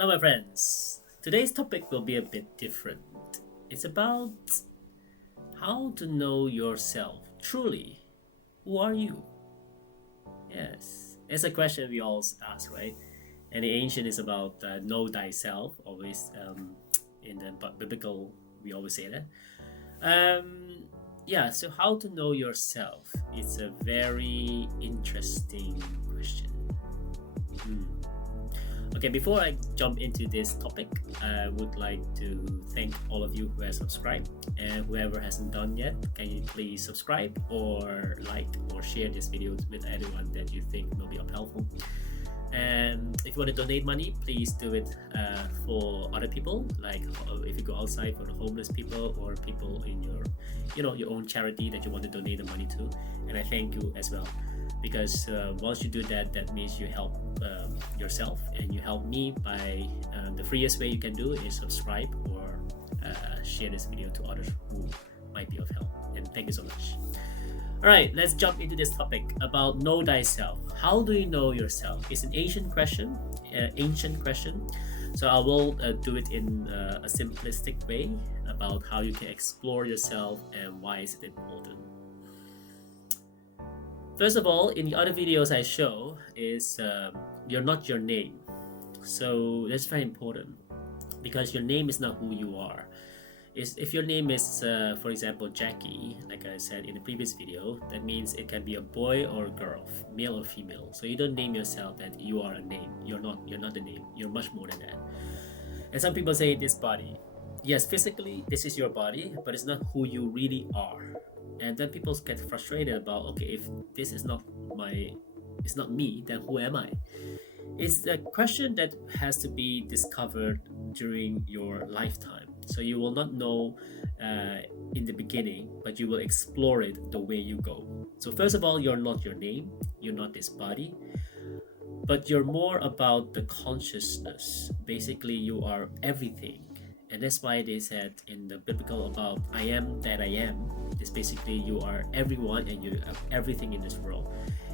Hello, my friends. Today's topic will be a bit different. It's about how to know yourself truly. Who are you? Yes, it's a question we all ask, right? And the ancient is about know thyself. Always in the biblical, we always say that. Um, yeah. So how to know yourself? It's a very interesting question. Hmm. Okay, before I jump into this topic, I would like to thank all of you who have subscribed, and whoever hasn't done yet, can you please subscribe or like or share this video with anyone that you think will be helpful. And if you want to donate money, please do it for other people, like if you go outside for the homeless people or people in your own charity that you want to donate the money to. And I thank you as well, because once you do that, that means you help yourself and you help me by the freest way you can do is subscribe or share this video to others who might be of help. And thank you so much. All right, let's jump into this topic about know thyself. How do you know yourself? It's an ancient question. So I will do it in a simplistic way about how you can explore yourself and why is it important. First of all, in the other videos I show is you're not your name. So that's very important because your name is not who you are. If your name is, for example, Jackie, like I said in the previous video, that means it can be a boy or a girl, male or female. So you don't name yourself that you are a name. You're not the name. You're much more than that. And some people say this body. Yes, physically, this is your body, but it's not who you really are. And then people get frustrated about, okay, if this is not it's not me, then who am I? It's a question that has to be discovered during your lifetime. So you will not know in the beginning, but you will explore it the way you go. So first of all, you're not your name, you're not this body, but you're more about the consciousness. Basically, you are everything. And that's why they said in the biblical about I am that I am. It's basically you are everyone and you have everything in this world.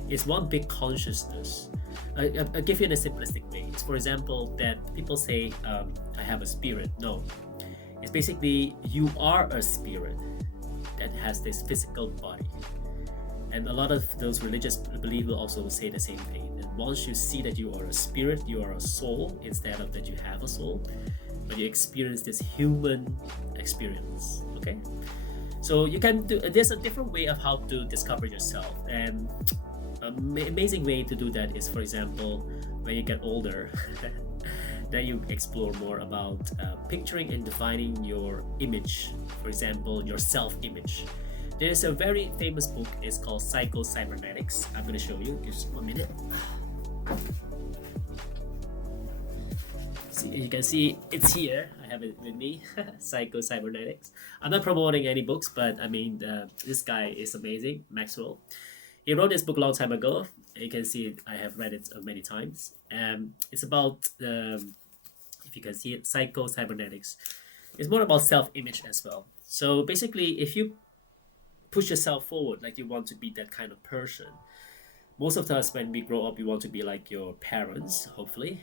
It's one big consciousness. I'll give you in a simplistic way. It's, for example, that people say I have a spirit. No, it's basically you are a spirit that has this physical body. And a lot of those religious believers will also say the same thing. And once you see that you are a spirit, you are a soul instead of that you have a soul, but you experience this human experience. Okay, so you can do. There's a different way of how to discover yourself, and an amazing way to do that is, for example, when you get older. Then you explore more about picturing and defining your image. For example, your self-image. There is a very famous book. It's called Psycho-Cybernetics. I'm going to show you. Just 1 minute. See, you can see it's here. I have it with me. Psycho-Cybernetics. I'm not promoting any books, but I mean, this guy is amazing, Maxwell. He wrote this book a long time ago. You can see it. I have read it many times. It's about, if you can see it, Psycho-Cybernetics. It's more about self-image as well. So basically, if you push yourself forward, like you want to be that kind of person, most of us when we grow up, we want to be like your parents, hopefully.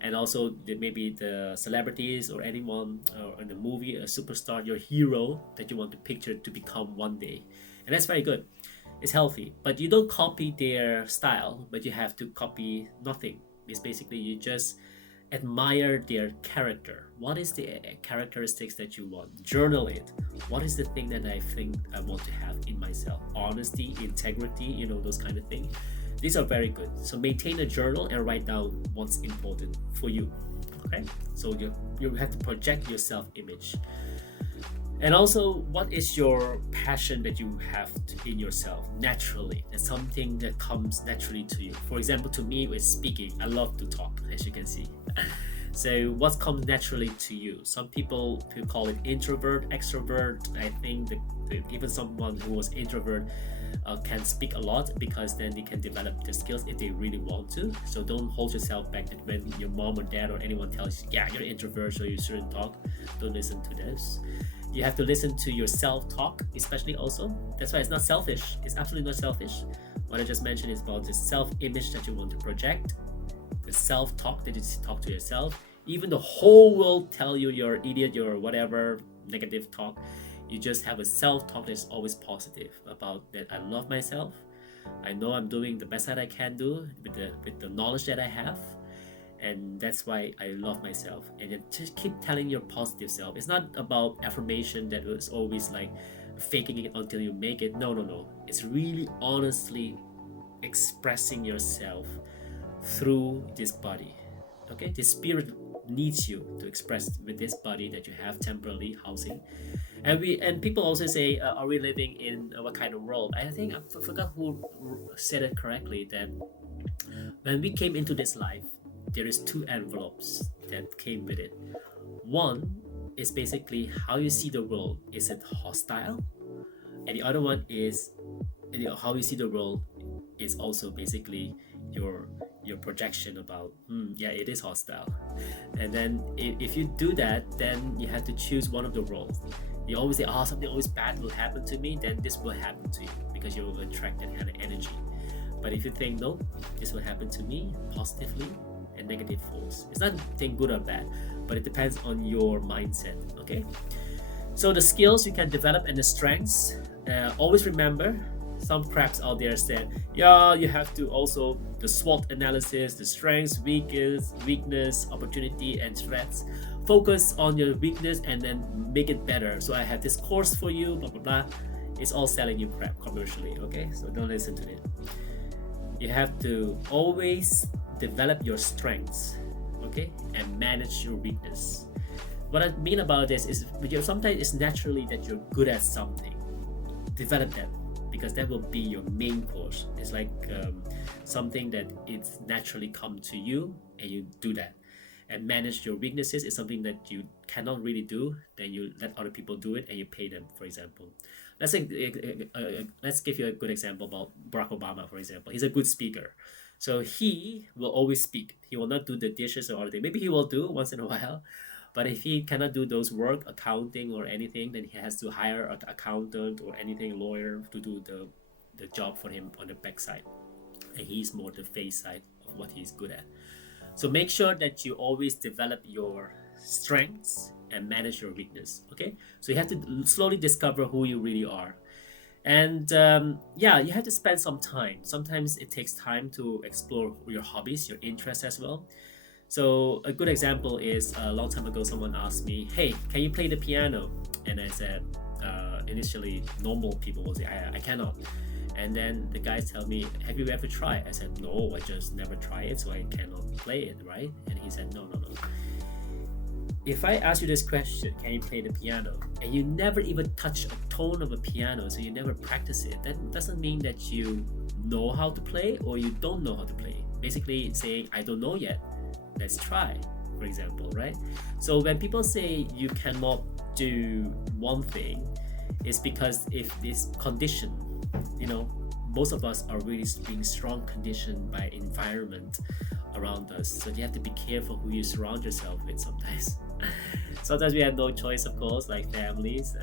And also maybe the celebrities or anyone or in the movie, a superstar, your hero that you want to picture to become one day. And that's very good. It's healthy, but you don't copy their style, but you have to copy nothing. It's basically you just admire their character. What is the characteristics that you want? Journal it. What is the thing that I think I want to have in myself? Honesty, integrity, those kind of things. These are very good. So maintain a journal and write down what's important for you. Okay? So you have to project your self-image. And also, what is your passion that you have in yourself naturally? It's something that comes naturally to you. For example, to me, with speaking, I love to talk, as you can see. So what comes naturally to you? Some people call it introvert, extrovert. I think that even someone who was introvert can speak a lot because then they can develop their skills if they really want to. So don't hold yourself back that when your mom or dad or anyone tells you, yeah, you're an introvert, so you shouldn't talk. Don't listen to this. You have to listen to your self-talk, especially also. That's why it's not selfish. It's absolutely not selfish. What I just mentioned is about the self-image that you want to project. the self-talk that you talk to yourself. Even the whole world tell you you're an idiot, you're whatever negative talk, you just have a self-talk that's always positive about that. I love myself. I know I'm doing the best that I can do with the knowledge that I have, and that's why I love myself. And then just keep telling your positive self. It's not about affirmation that was always like faking it until you make it. No. It's really honestly expressing yourself through this body. Okay, this spirit needs you to express with this body that you have temporarily housing. And people also say, are we living in what kind of world? I think I forgot who said it correctly, that when we came into this life, there is two envelopes that came with it. One is basically how you see the world. Is it hostile? And the other one is how you see the world is also basically your projection about yeah, it is hostile. And then if you do that, then you have to choose one of the roles. You always say, oh, something always bad will happen to me, then this will happen to you because you will attract that kind of energy. But if you think, no, this will happen to me positively, and negative force. It's not thing good or bad, but it depends on your mindset. Okay, so the skills you can develop and the strengths, always remember, some cracks out there said, yeah, you have to also the SWOT analysis, the strengths, weakness, opportunity, and threats. Focus on your weakness and then make it better. So I have this course for you, blah blah blah. It's all selling you crap commercially. Okay, so don't listen to it. You have to always develop your strengths, okay, and manage your weakness. What I mean about this is, sometimes it's naturally that you're good at something. Develop that, because that will be your main course. It's like something that it's naturally come to you, and you do that. And manage your weaknesses is something that you cannot really do. Then you let other people do it, and you pay them. For example, let's give you a good example about Barack Obama. For example, he's a good speaker. So he will always speak. He will not do the dishes or anything. Maybe he will do once in a while. But if he cannot do those work, accounting or anything, then he has to hire an accountant or anything, lawyer, to do the job for him on the backside. And he's more the face side of what he's good at. So make sure that you always develop your strengths and manage your weakness. Okay? So you have to slowly discover who you really are. And yeah, you have to spend some time. Sometimes it takes time to explore your hobbies, your interests as well. So a good example is a long time ago, someone asked me, hey, can you play the piano? And I said, initially, normal people will say, I cannot. And then the guys tell me, have you ever tried? I said, no, I just never tried it, so I cannot play it, right? And he said, no. If I ask you this question, can you play the piano, and you never even touch a tone of a piano, so you never practice it, that doesn't mean that you know how to play or you don't know how to play. Basically saying, I don't know yet, let's try, for example, right? So when people say you cannot do one thing, it's because if this condition, most of us are really being strong conditioned by environment around us. So you have to be careful who you surround yourself with sometimes. Sometimes we have no choice, of course, like families.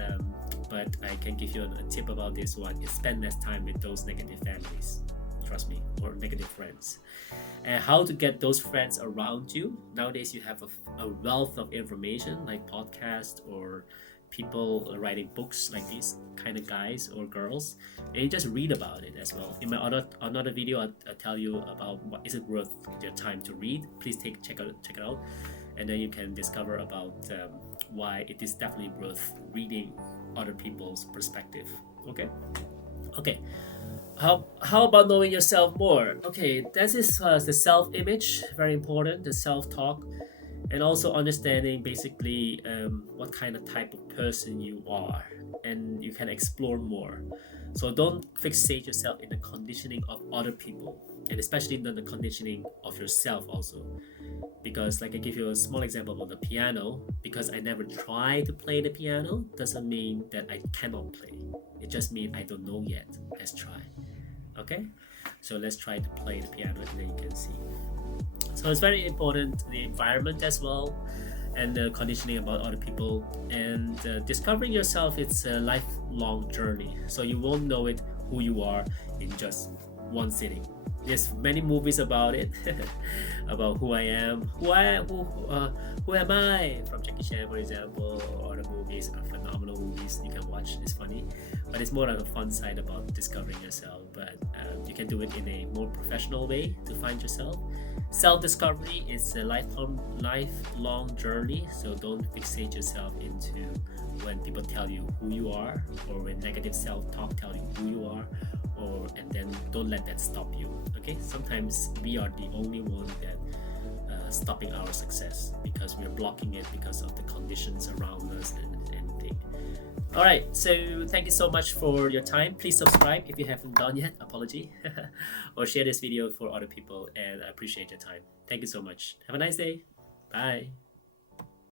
But I can give you a tip about this one: is spend less time with those negative families. Trust me, or negative friends. And how to get those friends around you. Nowadays, you have a wealth of information like podcasts or people writing books like these kind of guys or girls, and you just read about it as well. In my another video, I'll tell you about what is it worth your time to read. Please check it out, and then you can discover about why it is definitely worth reading other people's perspective. Okay. How about knowing yourself more? Okay, that is the self-image, very important, the self-talk, and also understanding basically what kind of type of person you are, and you can explore more. So don't fixate yourself in the conditioning of other people, and especially in the conditioning of yourself also. Because like I give you a small example about the piano, because I never tried to play the piano doesn't mean that I cannot play. It just means I don't know yet. Let's try. Okay, so let's try to play the piano, and then you can see. So it's very important, the environment as well, and the conditioning about other people, and discovering yourself. It's a lifelong journey, so you won't know it who you are in just one sitting. There's many movies about it, about who I am, who am I, from Jackie Chan, for example, or the movies are phenomenal movies you can watch. It's funny, but it's more like a fun side about discovering yourself. But you can do it in a more professional way to find yourself. Self-discovery is a lifelong journey, so don't fixate yourself into when people tell you who you are, or when negative self-talk tell you who you are, and then don't let that stop you. Okay, sometimes we are the only one that stopping our success because we're blocking it because of the conditions around us and anything. All right, so thank you so much for your time. Please subscribe if you haven't done yet, apology, or share this video for other people, and I appreciate your time. Thank you so much. Have a nice day. Bye.